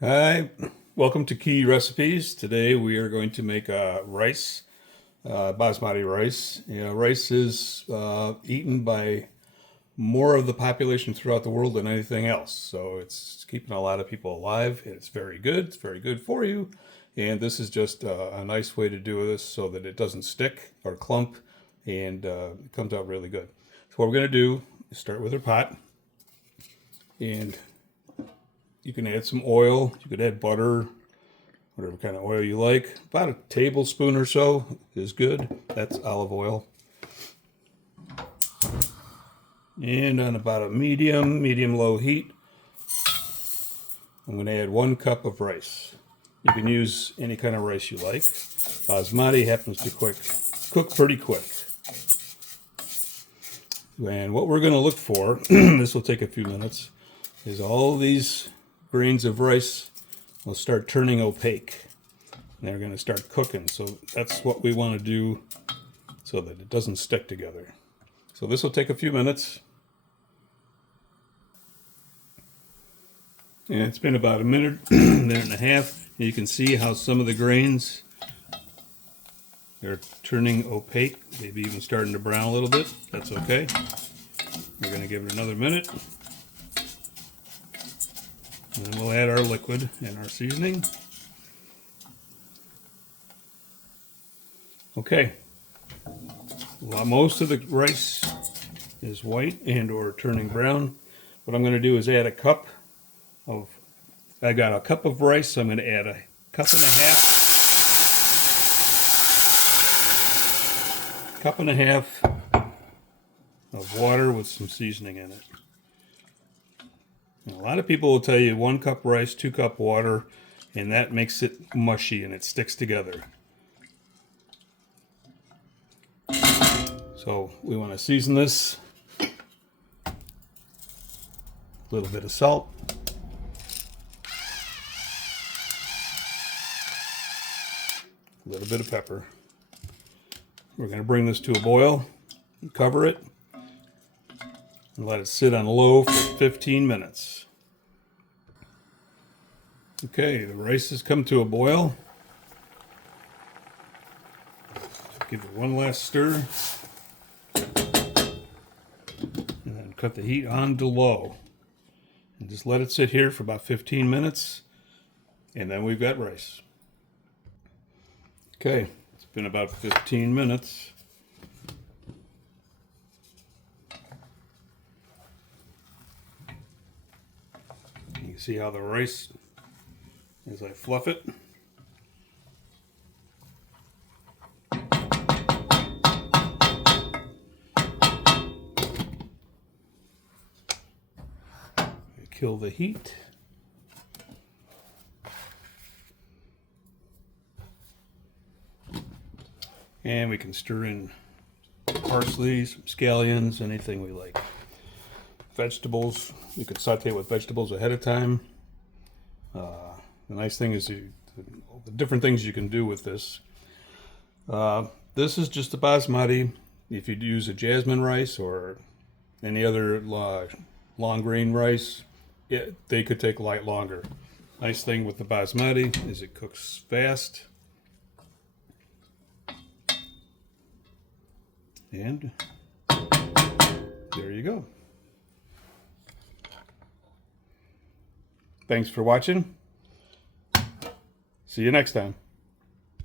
Hi, welcome to Key Recipes. Today we are going to make rice, basmati rice. Rice is eaten by more of the population throughout the world than anything else. So it's keeping a lot of people alive. It's very good. It's very good for you. And this is just a nice way to do this so that it doesn't stick or clump and it comes out really good. So what we're going to do is start with our pot, and you can add some oil. You could add butter, whatever kind of oil you like. About a tablespoon or so is good. That's olive oil. And on about a medium-low heat, I'm going to add 1 cup of rice. You can use any kind of rice you like. Basmati happens to cook pretty quick. And what we're going to look for, this will take a few minutes, is all these grains of rice will start turning opaque. And they're going to start cooking. So that's what we want to do so that it doesn't stick together. So this will take a few minutes. And it's been about a minute, minute and a half. And you can see how some of the grains are turning opaque, maybe even starting to brown a little bit. That's okay. We're going to give it another minute. And then we'll add our liquid and our seasoning. Okay. Well, most of the rice is white and or turning brown. What I'm going to do is add a cup of, I got a cup of rice, so I'm going to add a cup and a half of water with some seasoning in it. And a lot of people will tell you 1 cup rice, 2 cup water, and that makes it mushy and it sticks together. So we want to season this. A little bit of salt. A little bit of pepper. We're going to bring this to a boil, cover it, and let it sit on low for 15 minutes. Okay, the rice has come to a boil. Give it one last stir. And then cut the heat on to low. And just let it sit here for about 15 minutes. And then we've got rice. Okay, it's been about 15 minutes. You can see how the rice, as I fluff it, kill the heat. And we can stir in parsley, some scallions, anything we like. Vegetables, you could saute with vegetables ahead of time. The nice thing is the different things you can do with this. This is just a basmati. If you use a jasmine rice or any other long grain rice, they could take a lot longer. Nice thing with the basmati is it cooks fast. And there you go. Thanks for watching. See you next time.